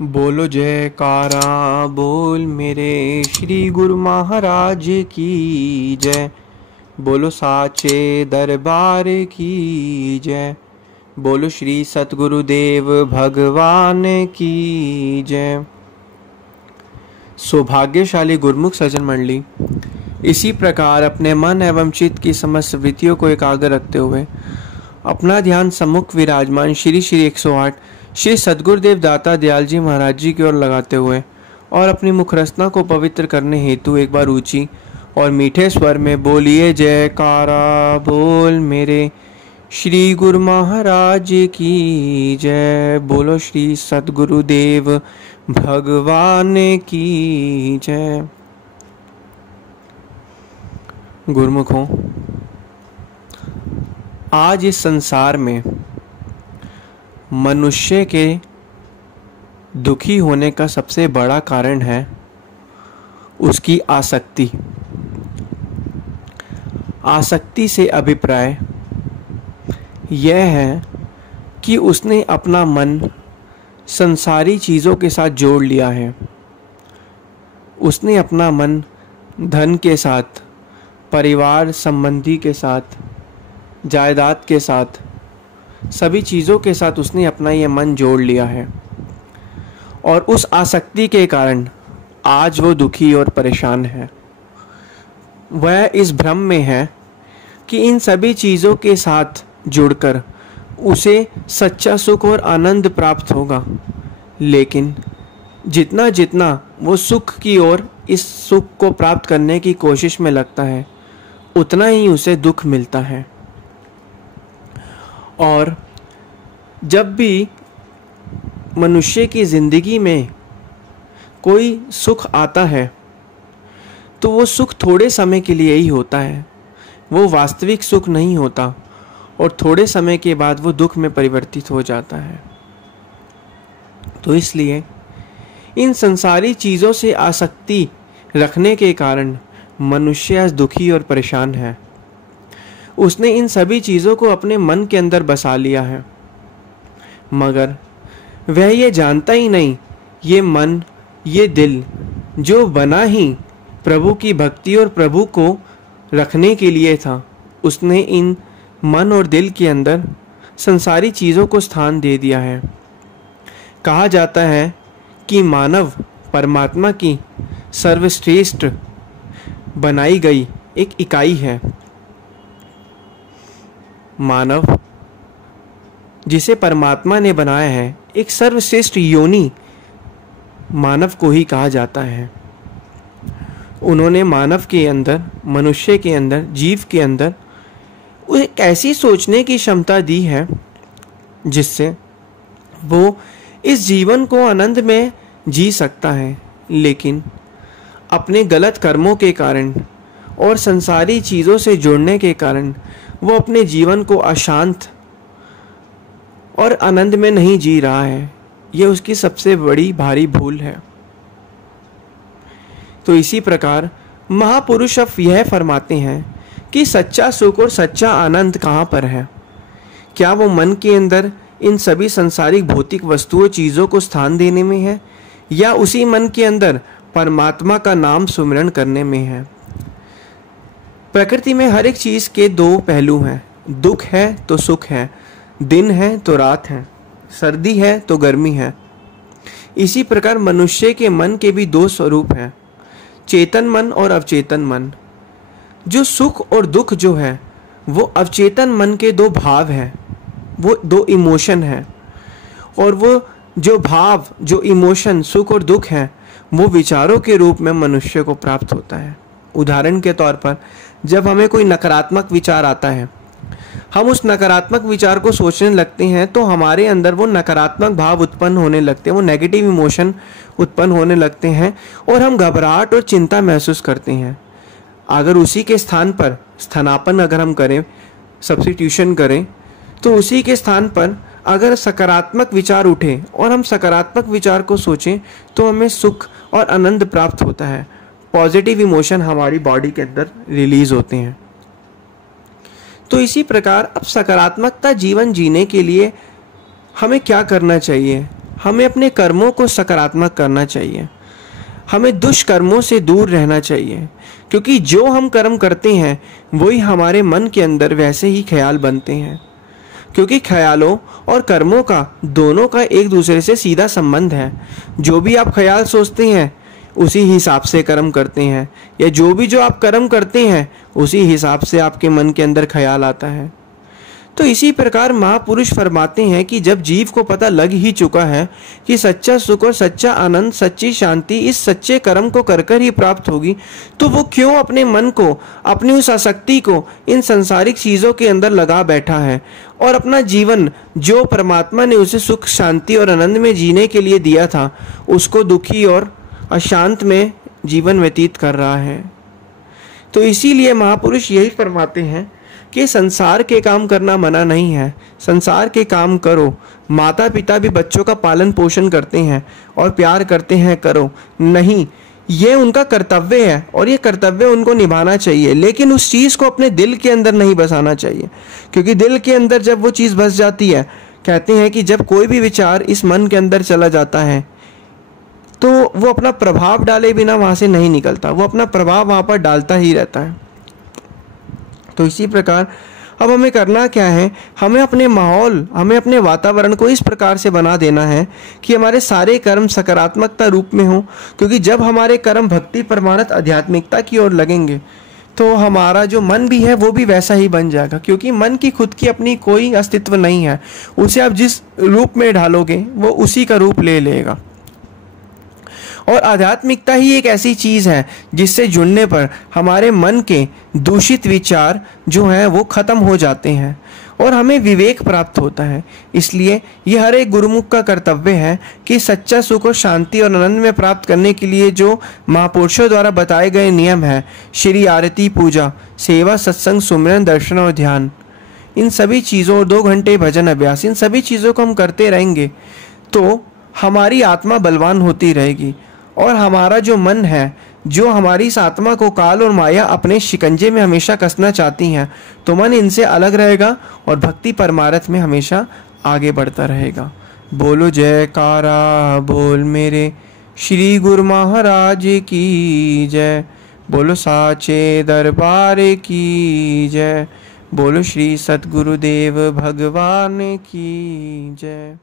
बोलो जयकारा बोल मेरे श्री गुरु महाराज की जय। बोलो साचे दरबार की जय। बोलो श्री सतगुरुदेव भगवान की जय। सौभाग्यशाली गुरुमुख सज्जन मंडली, इसी प्रकार अपने मन एवं चित्त की समस्त वृत्तियों को एकाग्र रखते हुए अपना ध्यान सम्मुख विराजमान श्री श्री 108 श्री सद्गुरुदेव दाता दयाल जी महाराज जी की ओर लगाते हुए और अपनी मुखरसना को पवित्र करने हेतु एक बार ऊंची और मीठे स्वर में बोलिए जयकारा बोल मेरे श्री गुरु महाराज की जय। बोलो श्री सद्गुरुदेव भगवान की जय। गुरुमुखों, आज इस संसार में मनुष्य के दुखी होने का सबसे बड़ा कारण है उसकी आसक्ति। आसक्ति से अभिप्राय यह है कि उसने अपना मन संसारी चीज़ों के साथ जोड़ लिया है। उसने अपना मन धन के साथ, परिवार संबंधी के साथ, जायदाद के साथ, सभी चीज़ों के साथ उसने अपना ये मन जोड़ लिया है और उस आसक्ति के कारण आज वो दुखी और परेशान है। वह इस भ्रम में है कि इन सभी चीज़ों के साथ जुड़कर उसे सच्चा सुख और आनंद प्राप्त होगा, लेकिन जितना जितना वो सुख की ओर, इस सुख को प्राप्त करने की कोशिश में लगता है, उतना ही उसे दुख मिलता है। और जब भी मनुष्य की ज़िंदगी में कोई सुख आता है तो वो सुख थोड़े समय के लिए ही होता है, वो वास्तविक सुख नहीं होता और थोड़े समय के बाद वो दुख में परिवर्तित हो जाता है। तो इसलिए इन संसारी चीज़ों से आसक्ति रखने के कारण मनुष्य आज दुखी और परेशान है। उसने इन सभी चीज़ों को अपने मन के अंदर बसा लिया है, मगर वह ये जानता ही नहीं, ये मन, ये दिल जो बना ही प्रभु की भक्ति और प्रभु को रखने के लिए था, उसने इन मन और दिल के अंदर संसारी चीज़ों को स्थान दे दिया है। कहा जाता है कि मानव परमात्मा की सर्वश्रेष्ठ बनाई गई एक इकाई है। मानव जिसे परमात्मा ने बनाया है, एक सर्वश्रेष्ठ योनि मानव को ही कहा जाता है। उन्होंने मानव के अंदर, मनुष्य के अंदर, जीव के अंदर एक ऐसी सोचने की क्षमता दी है जिससे वो इस जीवन को आनंद में जी सकता है, लेकिन अपने गलत कर्मों के कारण और संसारी चीज़ों से जुड़ने के कारण वो अपने जीवन को अशांत और आनंद में नहीं जी रहा है। ये उसकी सबसे बड़ी भारी भूल है। तो इसी प्रकार महापुरुष अब यह फरमाते हैं कि सच्चा सुख और सच्चा आनंद कहाँ पर है? क्या वो मन के अंदर इन सभी संसारिक भौतिक वस्तुओं, चीज़ों को स्थान देने में है, या उसी मन के अंदर परमात्मा का नाम सुमिरन करने में है? प्रकृति में हर एक चीज़ के दो पहलू हैं। दुख है तो सुख है, दिन है तो रात है, सर्दी है तो गर्मी है। इसी प्रकार मनुष्य के मन के भी दो स्वरूप हैं, चेतन मन और अवचेतन मन। जो सुख और दुख जो है वो अवचेतन मन के दो भाव हैं, वो दो इमोशन हैं, और वो जो भाव, जो इमोशन, सुख और दुख हैं, वो विचारों के रूप में मनुष्य को प्राप्त होता है। उदाहरण के तौर पर जब हमें कोई नकारात्मक विचार आता है, हम उस नकारात्मक विचार को सोचने लगते हैं तो हमारे अंदर वो नकारात्मक भाव उत्पन्न होने लगते हैं, वो नेगेटिव इमोशन उत्पन्न होने लगते हैं और हम घबराहट और चिंता महसूस करते हैं। अगर उसी के स्थान पर स्थानापन्न अगर हम करें, सब्स्टिट्यूशन करें, तो उसी के स्थान पर अगर सकारात्मक विचार उठे और हम सकारात्मक विचार को सोचें तो हमें सुख और आनंद प्राप्त होता है। पॉजिटिव इमोशन हमारी बॉडी के अंदर रिलीज होते हैं। तो इसी प्रकार अब सकारात्मकता जीवन जीने के लिए हमें क्या करना चाहिए? हमें अपने कर्मों को सकारात्मक करना चाहिए। हमें दुष्कर्मों से दूर रहना चाहिए, क्योंकि जो हम कर्म करते हैं वही हमारे मन के अंदर वैसे ही ख्याल बनते हैं। क्योंकि ख्यालों और कर्मों का दोनों का एक दूसरे से सीधा संबंध है। जो भी आप ख्याल सोचते हैं उसी हिसाब से कर्म करते हैं, या जो आप कर्म करते हैं उसी हिसाब से आपके मन के अंदर ख्याल आता है। तो इसी प्रकार महापुरुष फरमाते हैं कि जब जीव को पता लग ही चुका है कि सच्चा सुख और सच्चा आनंद, सच्ची शांति इस सच्चे कर्म को कर कर ही प्राप्त होगी, तो वो क्यों अपने मन को, अपनी उस आसक्ति को इन सांसारिक चीज़ों के अंदर लगा बैठा है और अपना जीवन जो परमात्मा ने उसे सुख, शांति और आनंद में जीने के लिए दिया था उसको दुखी और अशांत में जीवन व्यतीत कर रहा है। तो इसीलिए महापुरुष यही फरमाते हैं कि संसार के काम करना मना नहीं है, संसार के काम करो। माता पिता भी बच्चों का पालन पोषण करते हैं और प्यार करते हैं, करो नहीं, ये उनका कर्तव्य है और ये कर्तव्य उनको निभाना चाहिए, लेकिन उस चीज़ को अपने दिल के अंदर नहीं बसाना चाहिए। क्योंकि दिल के अंदर जब वो चीज़ बस जाती है, कहते हैं कि जब कोई भी विचार इस मन के अंदर चला जाता है तो वो अपना प्रभाव डाले बिना वहाँ से नहीं निकलता, वो अपना प्रभाव वहाँ पर डालता ही रहता है। तो इसी प्रकार अब हमें करना क्या है, हमें अपने माहौल, हमें अपने वातावरण को इस प्रकार से बना देना है कि हमारे सारे कर्म सकारात्मकता रूप में हों। क्योंकि जब हमारे कर्म भक्ति, परमानंद, आध्यात्मिकता की ओर लगेंगे तो हमारा जो मन भी है वो भी वैसा ही बन जाएगा। क्योंकि मन की खुद की अपनी कोई अस्तित्व नहीं है, उसे आप जिस रूप में ढालोगे वो उसी का रूप ले लेगा। और आध्यात्मिकता ही एक ऐसी चीज़ है जिससे जुड़ने पर हमारे मन के दूषित विचार जो हैं वो ख़त्म हो जाते हैं और हमें विवेक प्राप्त होता है। इसलिए ये हर एक गुरुमुख का कर्तव्य है कि सच्चा सुख और शांति और आनंद में प्राप्त करने के लिए जो महापुरुषों द्वारा बताए गए नियम हैं, श्री आरती, पूजा, सेवा, सत्संग, सुमिरन, दर्शन और ध्यान, इन सभी चीज़ों और 2 घंटे भजन अभ्यास, इन सभी चीज़ों को हम करते रहेंगे तो हमारी आत्मा बलवान होती रहेगी। और हमारा जो मन है, जो हमारी इस आत्मा को काल और माया अपने शिकंजे में हमेशा कसना चाहती हैं, तो मन इनसे अलग रहेगा और भक्ति परमार्थ में हमेशा आगे बढ़ता रहेगा। बोलो जयकारा बोल मेरे श्री गुरु महाराज की जय। बोलो साचे दरबार की जय। बोलो श्री सतगुरुदेव भगवान की जय।